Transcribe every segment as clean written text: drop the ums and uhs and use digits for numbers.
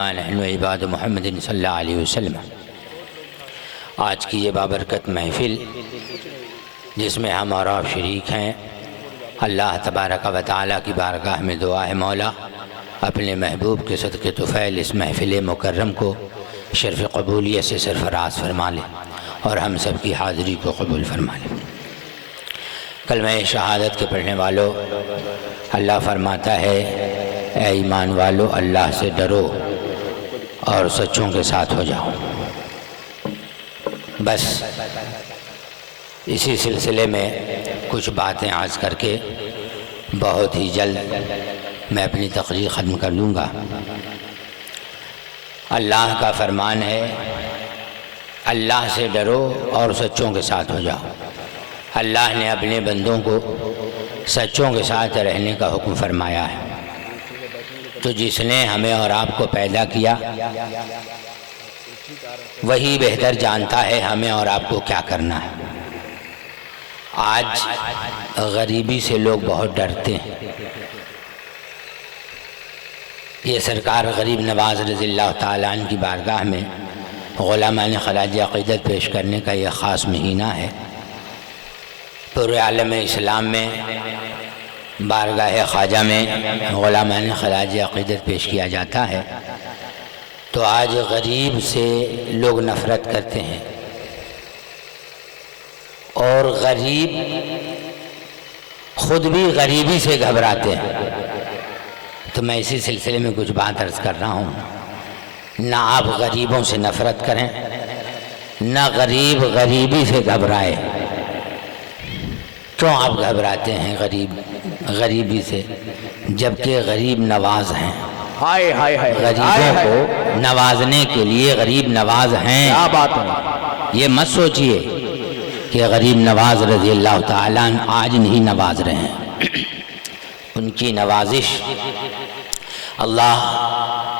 نحن عباد محمد صلی اللہ علیہ وسلم۔ آج کی یہ بابرکت محفل جس میں ہم اور آپ شریک ہیں، اللہ تبارک و تعالیٰ کی بارگاہ میں دعا ہے مولا اپنے محبوب کے صدقے طفیل اس محفل مکرم کو شرف قبولیت سے سرفراز فرما لے اور ہم سب کی حاضری کو قبول فرما لے۔ کلمہ شہادت کے پڑھنے والوں، اللہ فرماتا ہے اے ایمان والو اللہ سے ڈرو اور سچوں کے ساتھ ہو جاؤ۔ بس اسی سلسلے میں کچھ باتیں عرض کر کے بہت ہی جلد میں اپنی تقریر ختم کر لوں گا۔ اللہ کا فرمان ہے اللہ سے ڈرو اور سچوں کے ساتھ ہو جاؤ۔ اللہ نے اپنے بندوں کو سچوں کے ساتھ رہنے کا حکم فرمایا ہے۔ تو جس نے ہمیں اور آپ کو پیدا کیا وہی بہتر جانتا ہے ہمیں اور آپ کو کیا کرنا ہے۔ آج غریبی سے لوگ بہت ڈرتے ہیں۔ یہ سرکار غریب نواز رضی اللہ تعالیٰ عنہ کی بارگاہ میں غلامان خراج عقیدت پیش کرنے کا یہ خاص مہینہ ہے۔ پورے عالم اسلام میں بارگاہ خواجہ میں غلامان خراج عقیدت پیش کیا جاتا ہے۔ تو آج غریب سے لوگ نفرت کرتے ہیں اور غریب خود بھی غریبی سے گھبراتے ہیں۔ تو میں اسی سلسلے میں کچھ بات عرض کر رہا ہوں۔ نہ آپ غریبوں سے نفرت کریں، نہ غریب غریبی سے گھبرائے۔ کیوں آپ گھبراتے ہیں غریبی سے جبکہ غریب نواز ہیں؟ غریبوں کو نوازنے کے لیے غریب نواز ہیں۔ کیا بات ہے؟ یہ مت سوچئے کہ غریب نواز رضی اللہ تعالیٰ عنہ آج نہیں نواز رہے ہیں۔ ان کی نوازش اللہ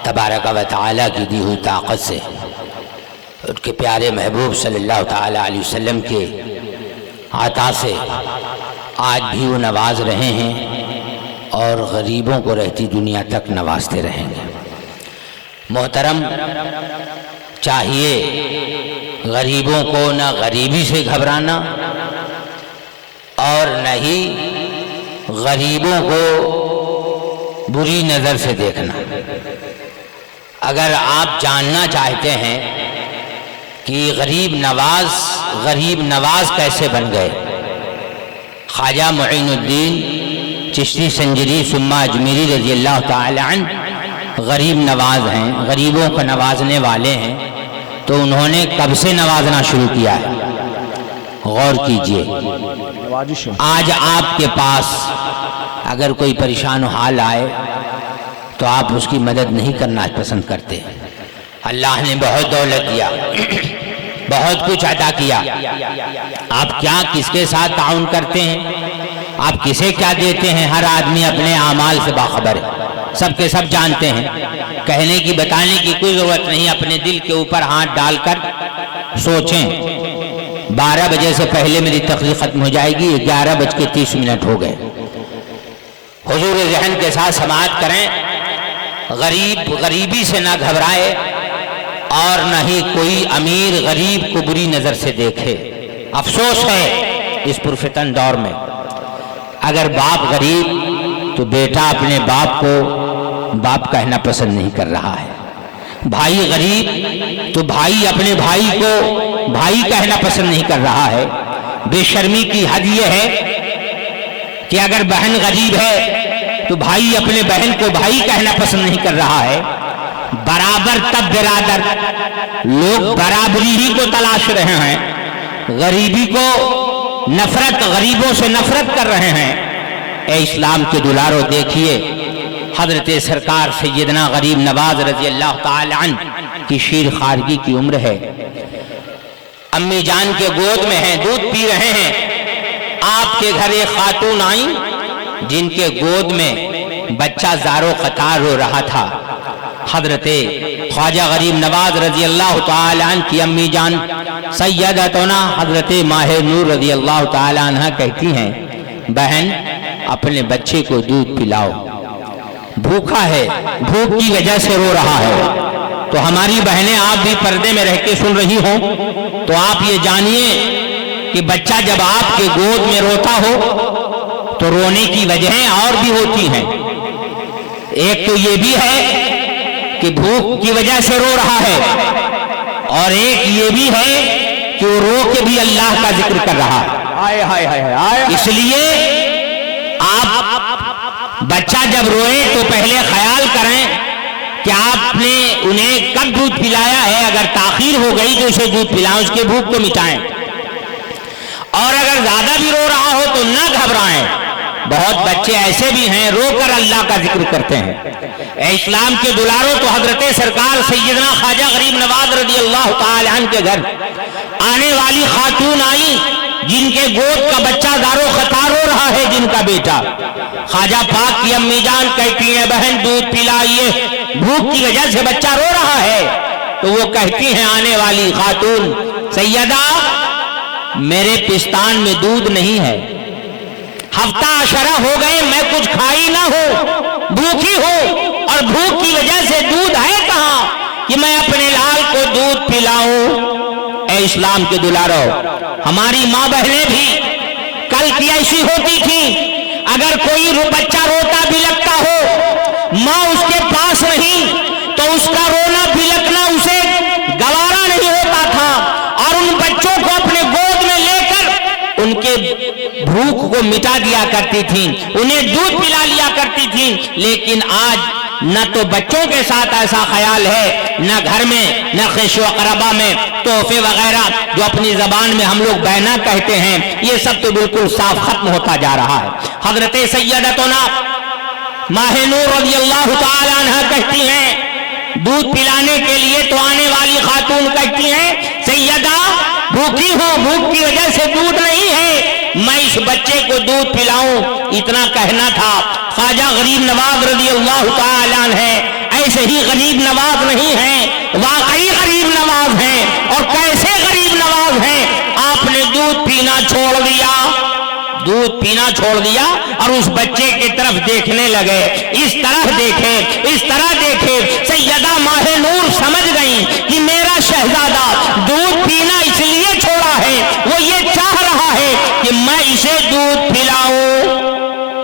تبارک و تعالیٰ کی دی ہوئی طاقت سے، ان کے پیارے محبوب صلی اللہ تعالیٰ علیہ وسلم کے عطا سے آج بھی وہ نواز رہے ہیں اور غریبوں کو رہتی دنیا تک نوازتے رہیں گے۔ محترم، چاہیے غریبوں کو نہ غریبی سے گھبرانا اور نہ ہی غریبوں کو بری نظر سے دیکھنا۔ اگر آپ جاننا چاہتے ہیں کہ غریب نواز کیسے بن گئے، خواجہ معین الدین چشتی سنجری ثم اجمیری رضی اللہ تعالی عنہ غریب نواز ہیں، غریبوں کو نوازنے والے ہیں۔ تو انہوں نے کب سے نوازنا شروع کیا ہے؟ غور کیجئے۔ آج آپ کے پاس اگر کوئی پریشان و حال آئے تو آپ اس کی مدد نہیں کرنا پسند کرتے۔ اللہ نے بہت دولت دیا، بہت کچھ عطا کیا، آپ کیا کس کے ساتھ تعاون کرتے ہیں؟ آپ کسے کیا دیتے ہیں؟ ہر آدمی اپنے اعمال سے باخبر ہے، سب کے سب جانتے ہیں۔ کہنے کی بتانے کی کوئی ضرورت نہیں، اپنے دل کے اوپر ہاتھ ڈال کر سوچیں۔ 12 بجے سے پہلے میری تقریر ختم ہو جائے گی، 11:30 ہو گئے۔ حضور ذہن کے ساتھ سماعت کریں۔ غریب غریبی سے نہ گھبرائے اور نہ ہی کوئی امیر غریب کو بری نظر سے دیکھے۔ افسوس ہے اس پرفتن دور میں، اگر باپ غریب تو بیٹا اپنے باپ کو باپ کہنا پسند نہیں کر رہا ہے، بھائی غریب تو بھائی اپنے بھائی کو بھائی کہنا پسند نہیں کر رہا ہے۔ بے شرمی کی حد یہ ہے کہ اگر بہن غریب ہے تو بھائی اپنے بہن کو بھائی کہنا پسند نہیں کر رہا ہے۔ برابر تب برادر، لوگ برابری ہی کو تلاش رہے ہیں، غریبی کو نفرت، غریبوں سے نفرت کر رہے ہیں۔ اے اسلام کے دلارو، دیکھیے حضرت سرکار سیدنا غریب نواز رضی اللہ تعالی عنہ کی شیر خارگی کی عمر ہے، امی جان کے گود میں ہیں، دودھ پی رہے ہیں۔ آپ کے گھر ایک خاتون آئیں جن کے گود میں بچہ زارو قطار رو رہا تھا۔ حضرت خواجہ غریب نواز رضی اللہ تعالی عنہ کی امی جان سیدتنا حضرت ماہر نور رضی اللہ تعالی عنہ کہتی ہیں، بہن اپنے بچے کو دودھ پلاؤ۔ بھوکا ہے، بھوک کی وجہ سے رو رہا ہے، تو ہماری بہنیں آپ بھی پردے میں رہ کے سن رہی ہوں تو آپ یہ جانیے کہ بچہ جب آپ کے گود میں روتا ہو تو رونے کی وجہیں اور بھی ہوتی ہیں۔ ایک تو یہ بھی ہے کہ بھوک کی وجہ سے رو رہا ہے، اور ایک یہ بھی ہے کہ وہ رو کے بھی اللہ کا ذکر کر رہا ہے۔ اس لیے آپ بچہ جب روئے تو پہلے خیال کریں کہ آپ نے انہیں کب دودھ پلایا ہے، اگر تاخیر ہو گئی تو اسے دودھ پلائیں، اس کے بھوک کو مٹائیں، اور اگر زیادہ بھی رو رہا ہو تو نہ گھبرائیں۔ بہت بچے ایسے بھی ہیں رو کر اللہ کا ذکر کرتے ہیں۔ اے اسلام کے دلاروں، تو حضرت سرکار سیدنا خواجہ غریب نواز رضی اللہ تعالی عنہ کے گھر آنے والی خاتون آئی جن کے گود کا بچہ دارو خطار ہو رہا ہے، جن کا بیٹا۔ خواجہ پاک کی امی جان کہتی ہیں بہن دودھ پلائیے، بھوک کی وجہ سے بچہ رو رہا ہے۔ تو وہ کہتی ہیں آنے والی خاتون، سیدہ میرے پستان میں دودھ نہیں ہے، ہفتہ عشرہ ہو گئے میں کچھ کھائی نہ ہوں، بھوکی ہوں، اور بھوک کی وجہ سے دودھ ہے کہاں کہ میں اپنے لال کو دودھ پلاؤں۔ اے اسلام کے دلارو، ہماری ماں بہنیں بھی کل کی ایسی ہوتی تھی، اگر کوئی بچہ روتا بلکتا ہو، ماں اس کے پاس نہیں تو اس کا رونا بلکنا اسے گوارا نہیں ہوتا تھا، اور ان بچوں کو اپنے گود میں لے کر ان کے بھوک کو مٹا دیا کرتی تھیں، انہیں دودھ پلا لیا کرتی تھیں۔ لیکن آج نہ تو بچوں کے ساتھ ایسا خیال ہے، نہ گھر میں، نہ خیش و اقربا میں تحفے وغیرہ جو اپنی زبان میں ہم لوگ بینا کہتے ہیں، یہ سب تو بالکل صاف ختم ہوتا جا رہا ہے۔ حضرت سیدتنا ماہ نور رضی اللہ تعالی عنہ کہتی ہیں، دودھ پلانے کے لیے تو آنے والی خاتون کہتی ہیں سیدہ بھوکی ہوں، بھوک کی وجہ سے دودھ نہیں ہے، میں اس بچے کو دودھ پلاؤں۔ اتنا کہنا تھا۔ خواجہ غریب نواز رضی اللہ تعالی عنہ ہے، ایسے ہی غریب نواز نہیں ہیں، واقعی غریب نواز ہیں، اور کیسے غریب نواز ہیں۔ آپ نے دودھ پینا چھوڑ دیا، دودھ پینا چھوڑ دیا اور اس بچے کی طرف دیکھنے لگے، اس طرح دیکھے، اس طرح دیکھے۔ سیدہ ماہ نور سمجھ گئی کہ میرا شہزادہ دودھ پینا اس لیے چھوڑا ہے، وہ یہ چاہ رہا ہے کہ میں اسے دودھ پلاؤں،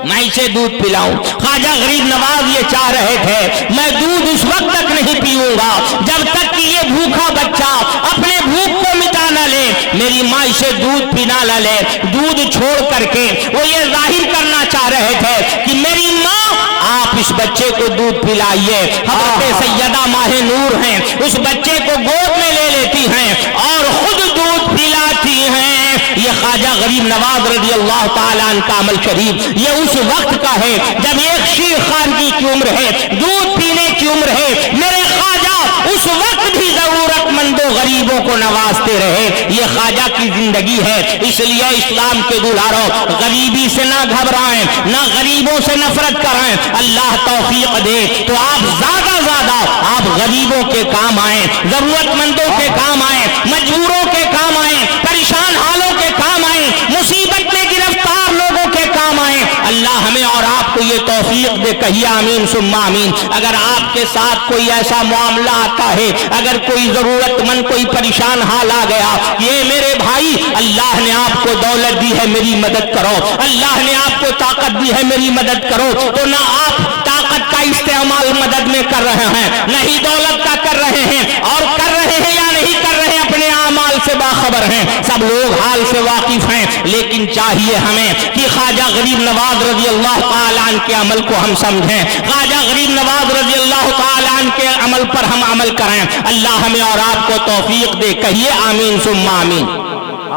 میں اسے دودھ پلاؤں۔ خواجہ غریب نواز یہ چاہ رہے تھے میں دودھ اس وقت تک نہیں پیوں گا جب تک کہ یہ بھوکا بچہ اپنے بھوک کو مٹا نہ لے، میری ماں اسے دودھ پینا نہ لے۔ دودھ چھوڑ کر کے وہ یہ ظاہر کرنا چاہ رہے تھے کہ میری ماں آپ اس بچے کو دودھ پلائیے۔ حضرت سیدہ ماہ نور ہیں، اس بچے کو گود میں لے لیتی ہیں اور خود دودھ پلاتی ہیں۔ یہ خواجہ غریب نواز رضی اللہ تعالیٰ عنہ کا عمل شریف یہ اس وقت کا ہے جب ایک شیر خانگی کی عمر ہے، دودھ پینے کی عمر ہے۔ میرے خواجہ اس وقت بھی ضرورت مندوں غریبوں کو نوازتے رہے، یہ خواجہ کی زندگی ہے۔ اس لیے اسلام کے دلاروں، غریبی سے نہ گھبرائیں، نہ غریبوں سے نفرت کریں۔ اللہ توفیق دے تو آپ زیادہ آپ غریبوں کے کام آئیں، ضرورت مندوں کے کام آئیں، مجبوروں کے کام آئیں، پریشان حالوں کے کام آئیں، مصیبت میں گرفتار لوگوں کے کام آئیں۔ اللہ ہمیں اور آپ کو یہ توفیق دے، کہیے آمین ثم آمین۔ اگر آپ کے ساتھ کوئی ایسا معاملہ آتا ہے، اگر کوئی ضرورت مند کوئی پریشان حال آ گیا، یہ میرے بھائی اللہ نے آپ کو دولت دی ہے میری مدد کرو، اللہ نے آپ کو طاقت دی ہے میری مدد کرو، تو نہ آپ طاقت کا استعمال مدد میں کر رہے ہیں، نہ ہی دولت کا کر رہے ہیں، اور کر رہے ہیں یا نہیں کر رہے ہیں اپنے اعمال سے باخبر ہیں، سب لوگ حال سے واقف ہیں۔ لیکن چاہیے ہمیں کہ خواجہ غریب نواز رضی اللہ تعالیٰ عنہ کے عمل کو ہم سمجھیں، خواجہ غریب نواز رضی اللہ تعالیٰ عنہ کے عمل پر ہم عمل کریں۔ اللہ ہمیں اور آپ کو توفیق دے، کہیے آمین ثم آمین۔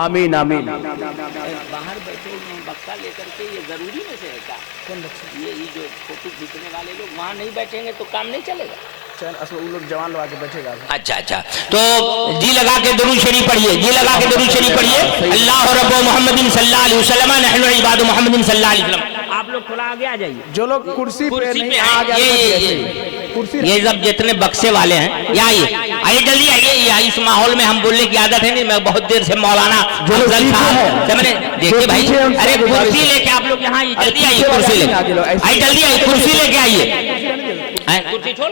آمین آمین۔ باہر بیٹھے ہیں بکا لے کر کے، یہ ضروری میں سے ہے کیا؟ یہ جو فوٹو کھینچنے والے لوگ وہاں نہیں بیٹھیں گے تو کام نہیں چلے گا۔ اصل وہ لوگ جوان لگا کے بیٹھے گا۔ اچھا تو جی لگا کے درود شریف پڑھیے، جی لگا کے درود شریف پڑھیے۔ اللہ رب محمد صلی اللہ علیہ وسلم، نحن عباد محمد صلی اللہ علیہ وسلم۔ آپ لوگ تھوڑا آگے آ جائیے، جو لوگ کرسی پہ نہیں آگے یہ سب جتنے بکسے والے ہیں یہ آئیے جلدی آئیے۔ اس ماحول میں ہم بولنے کی عادت ہے نہیں، میں بہت دیر سے مولانا افضل صاحب سے میں نے دیکھے بھائی، ارے کرسی لے کے آپ لوگ یہاں جلدی آئیے، کرسی لے کے آئیے، جلدی آئیے، کرسی لے کے آئیے۔ چھوڑ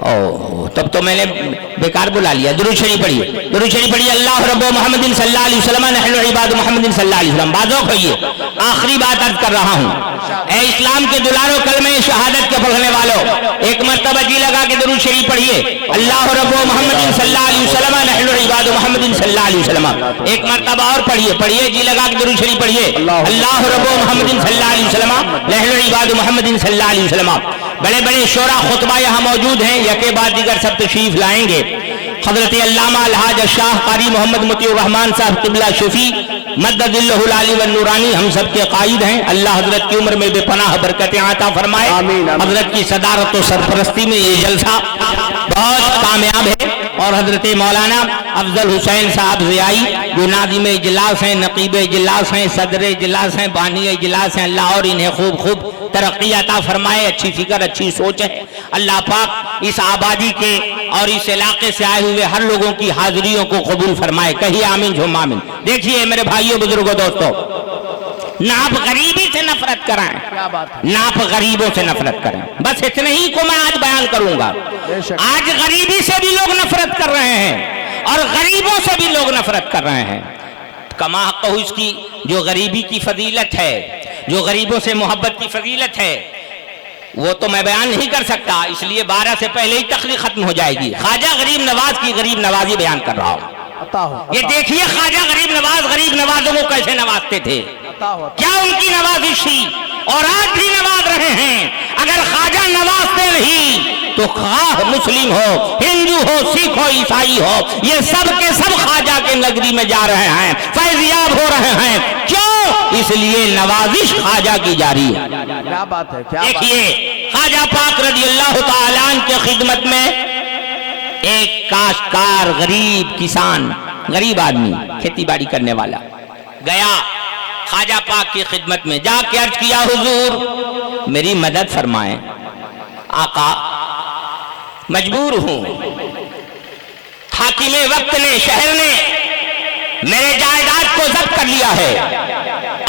او تب تو میں نے بیکار بلا لیا درود شریف پڑھیے درود شریف پڑھیے اللہ رب محمد صلی اللہ علیہ وسلم نحن عباد محمد صلی اللہ علیہ وسلم بازو کھوئیے آخری بات عرض کر رہا ہوں اے اسلام کے دلاروں کلمہ شہادت کے پڑھنے والوں ایک مرتبہ جی لگا کے درود شریف پڑھیے اللہ رب محمد صلی اللہ علیہ وسلم نحن عباد محمد صلی اللہ علیہ وسلم ایک مرتبہ اور پڑھیے جی لگا کے درود شریف پڑھیے اللہ رب محمد صلی اللہ علیہ وسلم نحن عباد محمد صلی اللہ علیہ وسلم بڑے بڑے شعراء خطبہ یہاں موجود ہیں یکے بعد دیگر سب تشریف لائیں گے حضرت علامہ الحاج شاہ قاری محمد مطیع الرحمن صاحب قبلہ شفیع مدد اللہ العلی والنورانی ہم سب کے قائد ہیں اللہ حضرت کی عمر میں بے پناہ برکتیں عطا فرمائے حضرت کی صدارت و سرپرستی میں یہ جلسہ بہت کامیاب ہے اور حضرت مولانا افضل حسین صاحب ضیائی جو ناظم اجلاس ہیں نقیب اجلاس ہیں صدر اجلاس ہیں بانی اجلاس ہیں اللہ اور انہیں خوب ترقی عطا فرمائے اچھی فکر اچھی سوچ ہے اللہ پاک اس آبادی کے اور اس علاقے سے آئے ہوئے ہر لوگوں کی حاضریوں کو قبول فرمائے کہیے آمین جھوم آمین دیکھیے میرے بھائیوں بزرگوں دوستوں نہ آپ غریبی سے نفرت کرائیں نہ آپ غریبوں سے نفرت کریں بس اتنے ہی کو میں آج بیان کروں گا آج غریبی سے بھی لوگ نفرت کر رہے ہیں اور غریبوں سے بھی لوگ نفرت کر رہے ہیں کما حق اس کی جو غریبی کی فضیلت ہے جو غریبوں سے محبت کی فضیلت ہے وہ تو میں بیان نہیں کر سکتا اس لیے 12 سے پہلے ہی تقریر ختم ہو جائے گی خواجہ غریب نواز کی غریب نوازی بیان کر رہا ہوں یہ دیکھیے خواجہ غریب نوازوں کو کیسے نوازتے تھے کیا ان کی نوازش تھی اور آج بھی نواز رہے ہیں اگر خواجہ نوازتے نہیں تو خواہ مسلم ہو ہندو ہو سکھ ہو عیسائی ہو یہ سب کے سب خواجہ کے نگری میں جا رہے ہیں فیضیاب ہو رہے ہیں کیوں اس لیے نوازش خواجہ کی جاری ہے کیا بات ہے دیکھیے خواجہ پاک رضی اللہ تعالیٰ عنہ کے خدمت میں ایک کاشتکار غریب کسان غریب آدمی کھیتی باڑی کرنے والا گیا خواجہ پاک کی خدمت میں جا کے عرض کیا حضور میری مدد فرمائیں آقا مجبور ہوں حاکم وقت نے شہر نے میرے جائیداد کو ضبط کر لیا ہے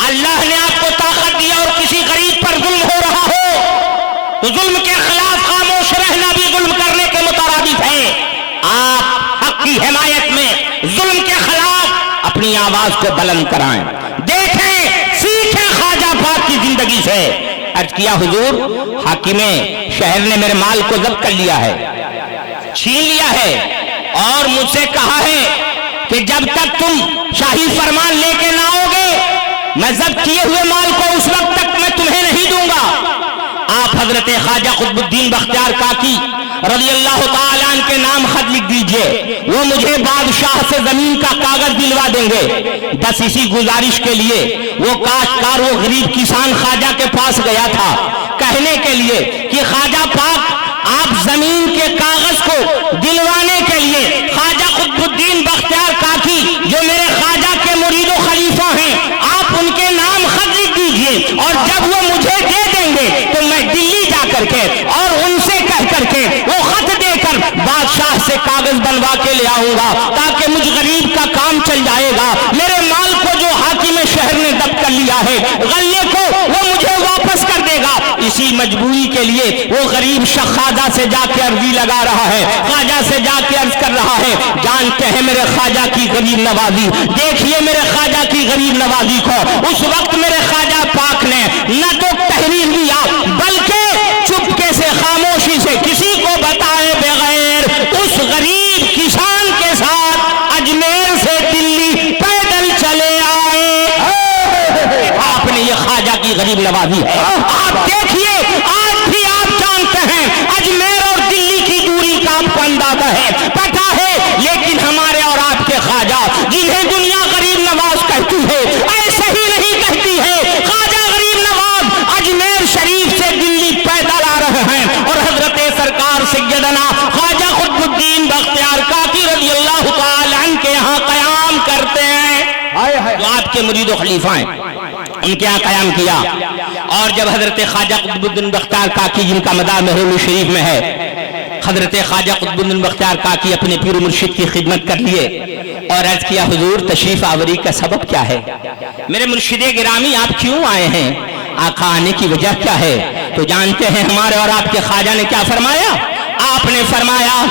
اللہ نے آپ کو طاقت دیا اور کسی غریب پر ظلم ہو رہا ہو تو ظلم کے خلاف خاموش رہنا بھی ظلم کرنے کے مترادف ہے آپ حق کی حمایت میں ظلم کے خلاف اپنی آواز کو بلند کرائیں دیکھیں سیکھیں خواجہ پاک کی زندگی سے عرض کیا حضور حاکم شہر نے میرے مال کو ضبط کر لیا ہے چھین لیا ہے اور مجھ سے کہا ہے کہ جب تک تم شاہی فرمان لے کے نہ آؤگے میں ضبط کیے ہوئے مال کو اس وقت تک میں تمہیں نہیں دوں گا آپ حضرت خواجہ قطب الدین بختیار کاکی رضی اللہ تعالیٰ عنہ کے نام خط لکھ دیجئے وہ مجھے بادشاہ سے زمین کا کاغذ دلوا دیں گے بس اسی گزارش کے لیے وہ کاشتکار وہ غریب کسان خواجہ کے پاس گیا تھا کہنے کے لیے کہ خواجہ پاک آپ زمین کے کاغذ کو دلوانے کے لیے خواجہ قطب الدین بختیار کاکی جو میرے خواجہ کے مرید و خلیفہ ہیں آپ ان کے نام خط لکھ دیجئے اور جب وہ مجھے دے دیں گے تو میں دلی جا کر کے اور ان سے کہہ کر کے وہ خط دے کر بادشاہ سے کاغذ بنوا کے لے آؤں گا تاکہ مجھ غریب کا کام چل جائے گا میرے مال کو جو حاکم شہر نے ضبط کر لیا ہے غلے کو وہ مجھے واپس کر دے گا اسی مجبوری کے لیے وہ غریب شخص خواجہ سے جا کے عرضی لگا رہا ہے خواجہ سے جا کے عرض کر رہا ہے جانتے ہیں میرے خواجہ کی غریب نوازی دیکھیے میرے خواجہ کی غریب نوازی کو اس وقت میرے خواجہ پاک نے نہ تو تحریر دیا بلکہ چپکے سے خاموشی سے کسی کو بتائے بغیر اس غریب کسان کے ساتھ اجمیر سے دلی پیدل چلے آئے آپ نے یہ خواجہ کی غریب نوازی ہے آپ دیکھیے آج بھی آپ جانتے ہیں اجمیر اور دلی کی دوری کا آپ کو اندازہ ہے پتہ ہے لیکن ہمارے اور آپ کے خواجہ جنہیں دنیا غریب نواز کہتی ہے ایسے ہی نہیں کہتی ہے خواجہ غریب نواز اجمیر شریف سے دلی پیدل آ رہے ہیں اور حضرت سرکار سیدنا خواجہ قطب الدین بختیار کاکی رضی اللہ تعالی عنہ کے یہاں قیام کرتے ہیں جو آپ کے مرید و خلیفہ ہیں ان کے یہاں قیام کیا اور جب حضرت خواجہ قطب الدین بختیار کاکی جن کا مدار محرم شریف میں ہے حضرت خواجہ قطب الدین بختیار کاکی اپنے پیر مرشد کی خدمت کر لیے اور عرض کیا حضور تشریف آوری کا سبب کیا ہے میرے مرشد گرامی آپ کیوں آئے ہیں آقا آنے کی وجہ کیا ہے؟ تو جانتے ہیں ہمارے اور آپ کے خواجہ نے کیا فرمایا؟ آپ نے فرمایا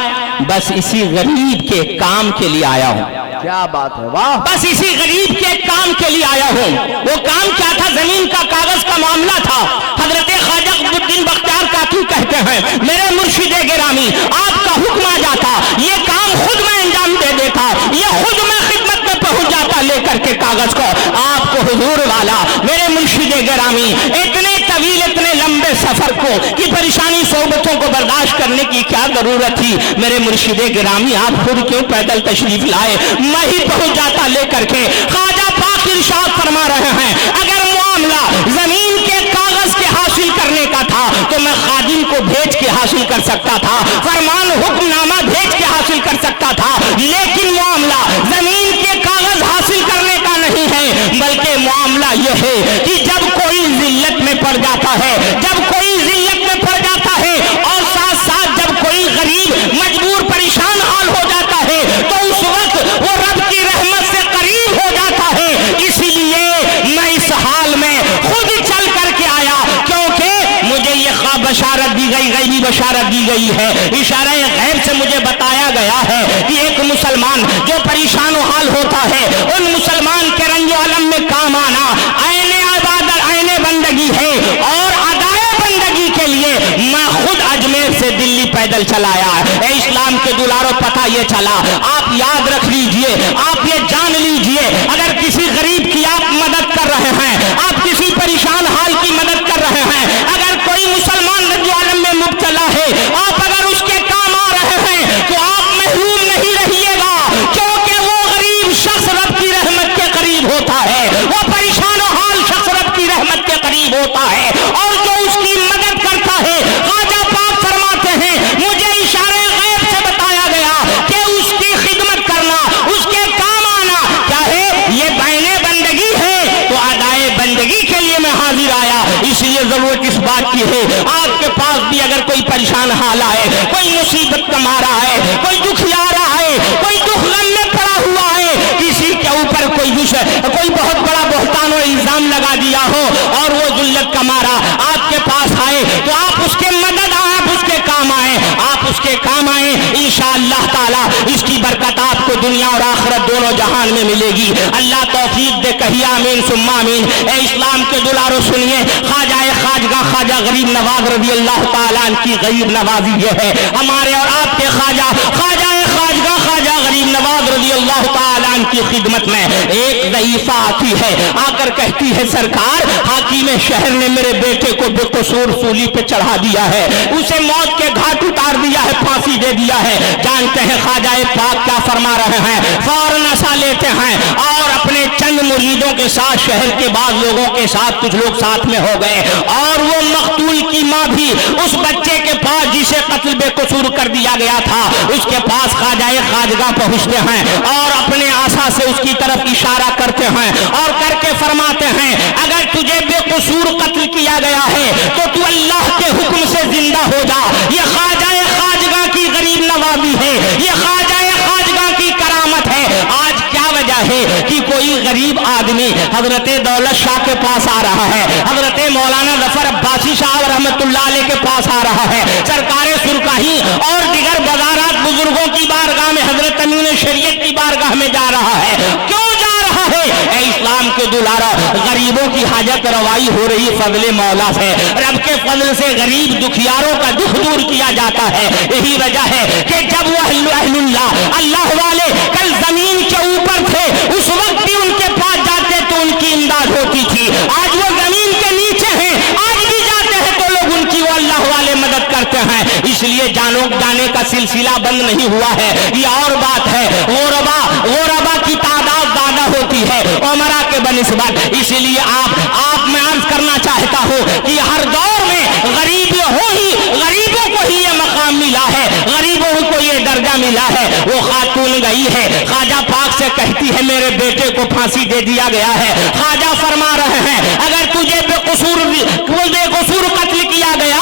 بس اسی غریب کے کام کے لیے آیا ہوں. کیا بات ہے، واہ. بس اسی غریب کے کام کے لیے آیا ہوں. وہ کام کیا تھا؟ زمین کا کاغذ کا معاملہ تھا. حضرت خواجہ قطب الدین بختیار کاکی کہتے ہیں میرے مرشد گرامی آپ کا حکم آ جاتا یہ کام خود میں انجام دے دیتا, یہ خود میں خدمت میں پہنچ جاتا لے کر کے کاغذ کو. آپ کو حضور والا میرے مرشد گرامی اتنے طویل اتنے لمبے سفر کو کی پریشانی صحبتوں کو برداشت کرنے کی کیا ضرورت تھی؟ میرے مرشد گرامی آپ خود کیوں پیدل تشریف لائے؟ میں ہی پہنچ جاتا لے کر کے. خواجہ پاک ارشاد فرما رہے ہیں اگر معاملہ زمین کے کاغذ کے حاصل کرنے کا تھا تو میں خادم کو بھیج کے حاصل کر سکتا تھا, فرمان حکم نامہ بھیج کے حاصل کر سکتا تھا, لیکن معاملہ زمین کے کاغذ حاصل کرنے کا نہیں ہے, بلکہ معاملہ یہ ہے کہ جب کوئی ذلت میں پڑ جاتا ہے, جب کوئی ذلت میں پڑ جاتا ہے اور ساتھ ساتھ جب کوئی غریب مجبور پریشان حال ہو جاتا ہے تو اس وقت وہ رب کی رحمت سے قریب ہو جاتا ہے. اسی لیے میں اس حال میں خود چل کر کے آیا کیونکہ مجھے یہ خواب بشارت دی گئی, غیبی بشارت دی گئی ہے, اشارہ غیب سے مجھے بتایا گیا ہے کہ ایک مسلمان جو پریشان و حال ہوتا ہے ان مسلمان کے رنج و علم میں کام آنا عین عبادت عین بندگی ہے. اور ادائے بندگی کے لیے میں خود اجمیر سے دلی پیدل چلایا. اے اسلام کے دلاروں پتہ یہ چلا, آپ یاد رکھ لیجئے, آپ یہ جان لیجئے, اگر کسی غریب کی آپ مدد کر رہے ہیں, آپ کسی پریشان حال کی مدد کر رہے ہیں, اگر کوئی مسلمان رنج و علم میں مبتلا ہے, آپ اگر اس کے کام آ رہے ہیں تو آپ محروم نہیں رہیے گا, کیونکہ وہ غریب شخص رب کی رحمت کے قریب ہوتا ہے, وہ پریشان و حال شخص رب کی رحمت کے قریب ہوتا ہے, اور جو اس کی مدد کرتا ہے. خواجہ پاک فرماتے ہیں مجھے اشارے غیب سے بتایا گیا کہ اس کی خدمت کرنا, اس کے کام آنا کیا ہے, یہ بین بندگی ہے, تو ادائے بندگی کے لیے میں حاضر آیا. اس لیے ضرورت اس بات کی ہے آپ کے پاس بھی اگر کوئی پریشان حال آئے, کوئی مصیبت کا مارا ہے, کوئی دکھیارا ہے, کوئی دکھ غم میں پڑا ہوا ہے, کسی کے اوپر کوئی بہت بڑا بہتان و الزام لگا دیا ہو اور وہ ذلت کا مارا آپ کے پاس آئے تو آپ اس کے مدد, آپ اس کے کام آئیں, آپ اس کے کام آئیں, انشاءاللہ تعالی اس کی برکت آپ کو دنیا اور آخرت دونوں جہان میں ملے گی. اللہ توفیق دے, کہیے آمین ثم آمین. اے اسلام کے دلاروں سنیے, خواجہ خواجگاں خواجہ غریب نواز رضی اللہ تعالیٰ عنہ کی غریب نوازی یہ ہے ہمارے اور آپ کے خواجہ خواجگاں خواجہ غریب نواز رضی اللہ تعالیٰ عنہ کی خدمت میں ایک ضعیفہ آتی ہے, آ کر کہتی ہے سرکار حاکم شہر نے میرے بیٹے کو بے قصور سولی پہ چڑھا دیا ہے, اسے موت کے گھاٹ اتار دیا ہے, پھانسی دے دیا ہے. جانتے ہیں خواجہ پاک کیا فرما رہے ہیں؟ فوراً اصا لیتے ہیں اور اپنے چند مریدوں کے ساتھ شہر کے بعض لوگوں کے ساتھ کچھ لوگ ساتھ میں ہو گئے, اور وہ مقتول کی ماں بھی اس بچے کے پاس جسے قتل بے قصور کر دیا گیا تھا اس کے پاس خواجہ خواجگاں پہنچتے ہیں اور اپنے آسا سے اس کی طرف اشارہ کرتے ہیں اور کر کے فرماتے ہیں اگر تجھے بے قصور قتل کیا گیا ہے تو اللہ کے حکم سے زندہ ہو جا. یہ خواجہ خواجگاں کی غریب نوازی ہے, یہ خواجہ خواجگاں کی کرامت ہے. آج کیا وجہ ہے کہ کوئی غریب آدمی حضرت دولت شاہ کے پاس آ رہا ہے, حضرت مولانا ظفر عباسی صاحب رحمت اللہ علیہ کے پاس آ رہا ہے, سرکار سرکاہی اور دیگر بازارات بزرگوں کی بارگاہ میں حضرت امین شریعت کی بارگاہ میں جا رہا ہے. کیوں جا رہا ہے؟ اے اسلام کے دلارا, غریبوں کی حاجت روائی ہو رہی فضل مولا سے, رب کے فضل سے غریب دکھیاروں کا دکھ دور کیا جاتا ہے. یہی وجہ ہے کہ جب وہ اہل اللہ اللہ والے کل زمین کے اوپر تھے اس وقت بھی ان کے پاس جاتے تو ان کی امداد ہوتی تھی. آج وہ زمین کے نیچے ہیں, آج بھی جاتے ہیں تو لوگ ان کی وہ اللہ والے مدد کرتے ہیں. اس لیے جانے کا سلسلہ بند نہیں ہوا ہے. یہ اور بات ہے, غربا کی تعداد زیادہ ہوتی ہے عمرہ کے بنسبت. اسی لیے آپ میں عرض کرنا چاہتا ہوں کہ ہر دور میں غریبوں کو ہی یہ مقام ملا ہے, غریبوں کو یہ درجہ ملا ہے. وہ خاتون گئی ہے, خواجہ پاک سے کہتی ہے میرے بیٹے کو پھانسی دے دیا گیا ہے. خواجہ فرما رہے ہیں اگر تجھے بے قصور قتل کیا گیا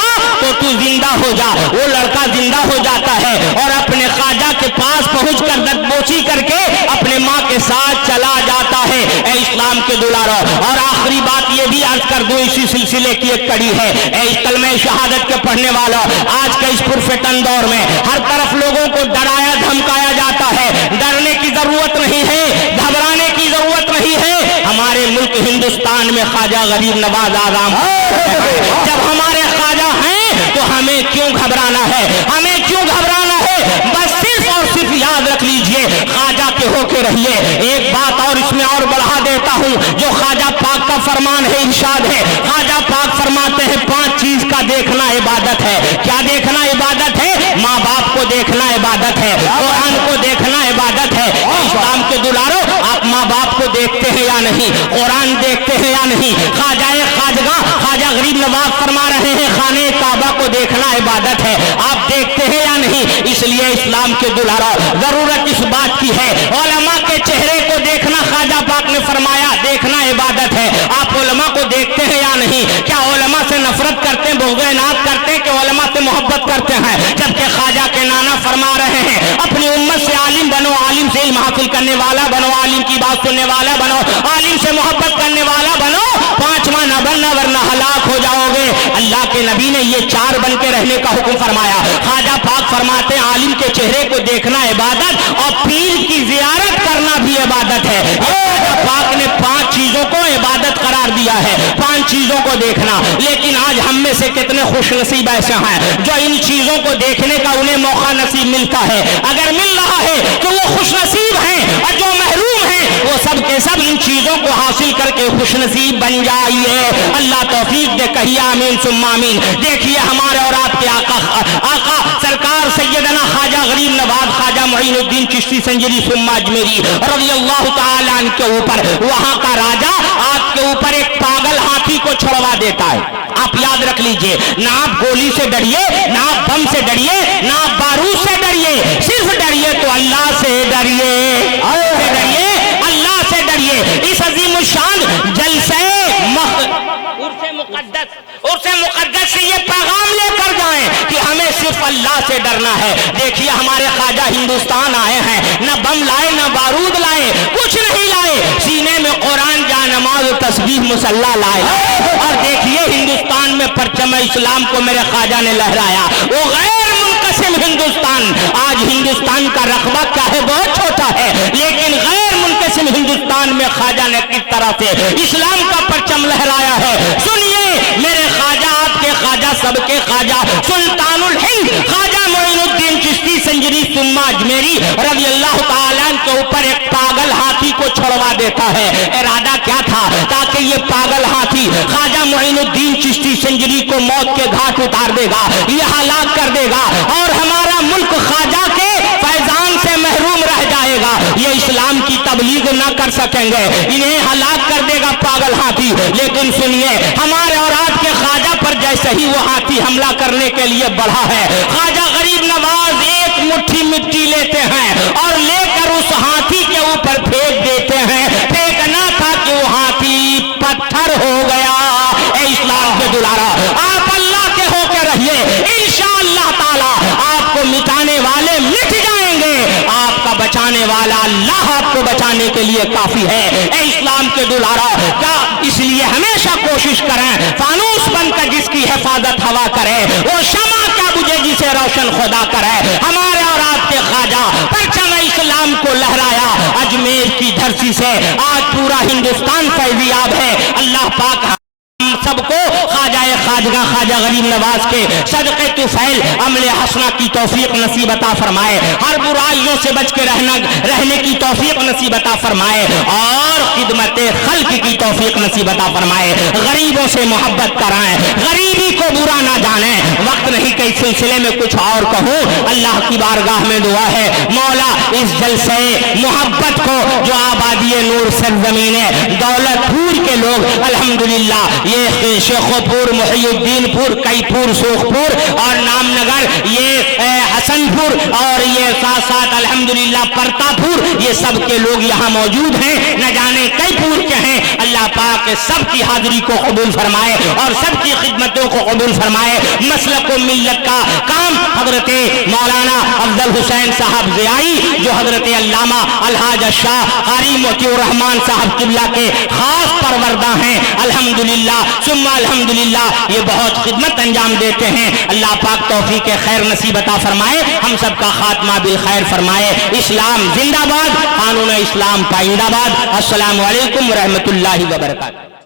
تو زندہ ہو جا. وہ لڑکا زندہ ہو جاتا ہے اور اپنے خواجہ کے پاس پہنچ کر دستبوسی کر کے اپنے ماں کے ساتھ چلا جاتا ہے. اے اسلام اسلام کے دلاروں، اور آخری بات یہ بھی عرض کر دوں، اسی سلسلے کی ایک کڑی ہے، اے اس کلمہ شہادت کے پڑھنے والوں، آج کے اس پرفتن دور میں ہر طرف لوگوں کو ڈرایا دھمکایا جاتا ہے، ڈرنے کی ضرورت نہیں ہے، گھبرانے کی ضرورت نہیں ہے۔ ہمارے ملک ہندوستان میں خواجہ غریب نواز آرام، جب ہمارے خواجہ ہیں تو ہمیں کیوں گھبرانا ہے، ہمیں کیوں گھبرانا ہے؟ بس صرف اور صرف یاد رکھ لیجئے، خواجہ کے ہو کے رہیے۔ ایک بات اور اس میں اور بڑھا دیتا ہوں، جو خواجہ پاک کا فرمان ہے، ارشاد ہے، خواجہ پاک فرماتے ہیں 5 چیز کا دیکھنا عبادت ہے۔ کیا دیکھنا عبادت ہے؟ ماں باپ کو دیکھنا عبادت ہے، قرآن کو دیکھنا عبادت ہے۔ اسلام کے دلاروں، آپ ماں باپ کو دیکھتے ہیں یا نہیں؟ قرآن دیکھتے ہیں یا نہیں؟ خواجہ خواجگاں خواجہ غریب نواز فرما رہے ہیں خانہ کعبہ کو دیکھنا عبادت ہے، آپ دیکھتے ہیں یا نہیں؟ اس لیے اسلام کے دلاروں، ضرورت اس بات کی ہے، علماء کے چہرے کو دیکھنا خواجہ پاک نے فرمایا دیکھنا عبادت ہے۔ آپ علماء کو دیکھتے ہیں یا نہیں؟ کیا علماء سے نفرت کرتے ہیں، بغض عناد کرتے ہیں، کہ علماء سے محبت کرتے ہیں؟ جبکہ خواجہ کے نانا فرما رہے ہیں اپنی امت سے عالم بنو، عالم سے علم حاصل کرنے والا بنو، عالم کی بات سننے والا بنو، عالم سے محبت کرنے والا بنو، 5واں نہ بننا ورنہ ہلاک ہو جاؤ گے۔ اللہ کے نبی نے یہ 4 بن کے رہنے کا حکم فرمایا۔ خواجہ پاک فرماتے ہیں عالم کے چہرے کو دیکھنا عبادت، اور پیر کی زیارت کرنا بھی عبادت ہے۔ خواجہ پاک نے 5 چیزوں کو عبادت قرار دیا ہے، 5 چیزوں کو دیکھنا۔ لیکن آج ہم میں سے کتنے خوش نصیب ایسے ہیں جو ان چیزوں کو دیکھنے کا انہیں موقع نصیب ملتا ہے؟ اگر مل رہا ہے تو وہ خوش نصیب ہیں، اور جو محروم ہیں وہ سب کے سب ان چیزوں کو حاصل کر کے خوش نصیب بن جائیے۔ اللہ توفیق دے، کہیے آمین ثم آمین۔ دیکھیے ہمارے اور آپ کے آقا سرکار سیدنا خواجہ غریب نواز خواجہ معین الدین چشتی سنجری ثم اجمیری رضی اللہ تعالیٰ عنہ کے اوپر وہاں کا راجا آپ کے اوپر ایک پاگل ہاتھی کو چھڑوا دیتا ہے۔ آپ یاد رکھ لیجئے، نہ آپ گولی سے ڈریے، نہ آپ بم سے ڈریے، نہ آپ بارود سے ڈریے، صرف ڈریے تو اللہ سے ڈریے، اللہ سے ڈریے۔ اس عظیم الشان جلسے عرس مقدس سے یہ پیغام لے کر جائیں کہ ہمیں صرف اللہ سے ڈرنا ہے۔ دیکھیے ہمارے خواجہ ہندوستان آئے ہیں، نہ بم لائے نہ بارود لائے، کچھ نہیں لائے، سینے میں قرآن جا نماز و تسبیح مسلح لائے، اور دیکھیے ہندوستان میں پرچم اسلام کو میرے خواجہ نے لہرایا۔ وہ غیر منقسم ہندوستان، آج ہندوستان کا رقبہ کیا ہے؟ بہت چھوٹا ہے، لیکن غیر منقسم ہندوستان میں خواجہ نے کس طرح سے اسلام کا پرچم لہرایا ہے۔ سنیے میرے خواجہ، آپ کے خواجہ، سب کے خواجہ، سلطان الہند خواجہ معین الدین چشتی سنجری ثم اجمیری رضی اللہ تعالیٰ عنہ کے اوپر ایک پاگل ہاتھی کو چھڑوا دیتا ہے۔ ارادہ کیا تھا؟ تاکہ یہ پاگل ہاتھی خواجہ معین الدین چشتی سنجری کو موت کے گھاٹ اتار دے گا، یہ ہلاک کر دے گا، اور ہمارا ملک خواجہ کے فیضان سے محروم رہ جائے گا۔ یہ اسلام کی تبلیغ نہ کر سکیں گے، انہیں ہلاک کر دے گا پاگل ہاتھی۔ لیکن سنیے ہمارے اور آپ کے خواجہ پر جیسے ہی وہ ہاتھی حملہ کرنے کے لیے بڑھا ہے، خواجہ غریب نواز ایک مٹھی مٹی لیتے ہیں اور لے کر اس ہاتھی کے اوپر پھینک دیتے ہیں۔ پھینکنا تھا کہ وہ ہاتھی پتھر ہو گیا۔ اے اسلام کے دلارا، آپ اللہ کے ہو کے رہیے، انشاءاللہ تعالی آپ کو مٹانے والے مٹ جائیں گے، آپ کا بچانے والا اللہ آپ کو بچانے کے لیے کافی ہے۔ اے اسلام کے دلارا، کیا اس لیے ہمیشہ کوشش کریں فانوس بن کر جس کی حفاظت ہوا کرے، وہ شمع کیا بجھے جسے روشن خدا کرے۔ ہمارے اور آپ کے خواجہ پرچم اسلام کو لہرایا، اجمیر کی دھرتی سے آج پورا ہندوستان فیضیاب ہے۔ اللہ پاک سب کو خواجہ خواجگاں خواجہ غریب نواز کے صدقے طفیل عمل حسنہ کی توفیق نصیب عطا فرمائے، ہر برائیوں سے بچ کے رہنے کی توفیق نصیب عطا فرمائے، اور خدمت خلق کی توفیق نصیب عطا فرمائے۔ غریبوں سے محبت کرائیں، غریبی کو برا نہ جانیں۔ وقت نہیں کہ اس سلسلے میں کچھ اور کہوں، اللہ کی بارگاہ میں دعا ہے مولا اس جلسے محبت کو جو آبادی نور سرزمین دولت پور کے لوگ الحمدللہ، یہ شیخو پور، محی الدین پور، کئی پور، سوخ پور اور نام نگر، یہ حسن پور، اور یہ ساتھ ساتھ الحمدللہ پرتا پور، یہ سب کے لوگ یہاں موجود ہیں، نہ جانے کئی پور کے ہیں۔ اللہ اللہ پاک سب کی حاضری کو قبول فرمائے اور سب کی خدمتوں کو قبول فرمائے. مسلک و ملت کا کام حضرت مولانا افضل حسین صاحب ضیائی جو حضرت علامہ الحاج شاہ قاری موتی الرحمان صاحب قبلہ کے خاص پروردہ ہیں. الحمدللہ ثم الحمدللہ یہ بہت خدمت انجام دیتے ہیں. اللہ پاک توفیق خیر نصیب عطا فرمائے, ہم سب کا خاتمہ بالخیر فرمائے. اسلام زندہ باد, قانون اسلام پائندہ باد. السلام علیکم ورحمۃ اللہ وبرکاتہ.